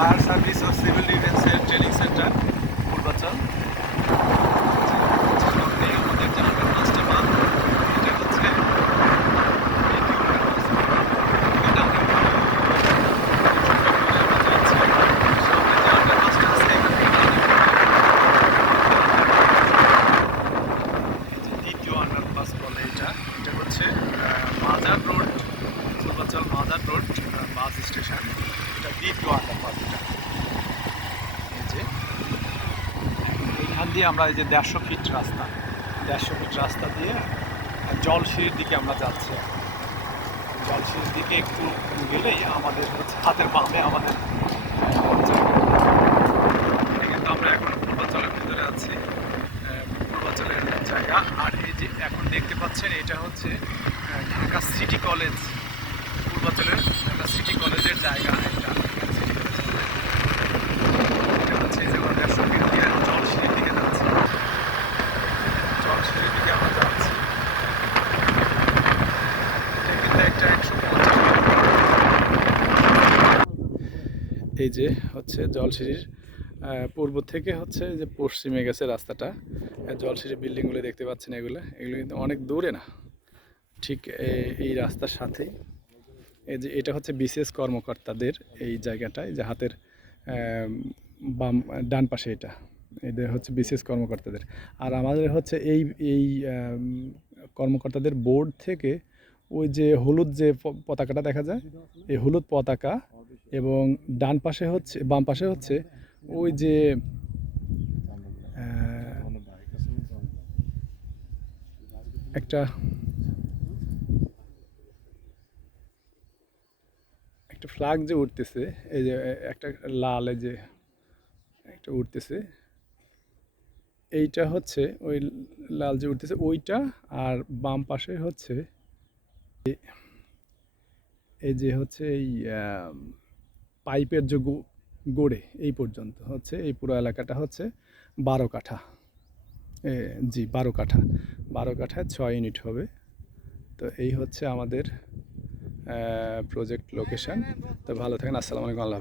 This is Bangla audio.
ফায়ার সার্ভিস ও সিভিল ডিফেন্সের ট্রেনিং সেন্টার, পূর্বাচল। এটা এটা। হচ্ছে মাজার রোড মাজার রোড। Bus station. এটা দ্বিতীয় আন্ডারপাস এই এইখান দিয়ে আমরা এই যে দেড়শো ফিট রাস্তা। দেড়শো ফিট রাস্তা দিয়ে জলশির দিকে আমরা যাচ্ছি জলশির দিকে একটু গেলেই আমাদের হচ্ছে হাতের বামে আমাদের কিন্তু আমরা এখন পূর্বাচলের ভিতরে আছি। পূর্বাচলের জায়গা। আর এই যে এখন দেখতে পাচ্ছেন, এটা হচ্ছে Dhaka city college. Dhaka city কলেজের জায়গা হচ্ছে এই যে একটা হচ্ছে জলসিঁড়ির পূর্ব থেকে হচ্ছে যে পশ্চিমে গেছে রাস্তাটা। আহ, বিল্ডিংগুলো দেখতে পাচ্ছেন এগুলো। এগুলো কিন্তু অনেক দূরে না। ঠিক এই রাস্তার সাথেই। এই যে এটা হচ্ছে বিশেষ কর্মকর্তাদের এই জায়গাটায় যে হাতের বাম, ডান পাশে এটা। এদের হচ্ছে বিশেষ কর্মকর্তাদের। আর আমাদের হচ্ছে এই এই কর্মকর্তাদের বোর্ড থেকে ওই যে হলুদ যে পতাকাটা দেখা যায়? এই হলুদ পতাকা এবং ডান পাশে হচ্ছে, বাম পাশে হচ্ছে ওই যে একটা একটা ফ্ল্যাগ যে উঠতেছে এই যে একটা লাল এই যে, একটা উঠতেছে এইটা হচ্ছে, ওই লাল যে উঠতেছে ওইটা, আর বাম পাশে হচ্ছে, এই যে হচ্ছে এই পাইপের যে গোড়ে, এই পর্যন্ত হচ্ছে, এই পুরো এলাকাটা হচ্ছে বারো কাঠা। জি, বারো কাঠা। বারো কাঠায় ছয় ইউনিট হবে। তো এই হচ্ছে আমাদের প্রজেক্ট লোকেশন তো ভালো থাকেন আসসালামু আলাইকুম আল্লাহ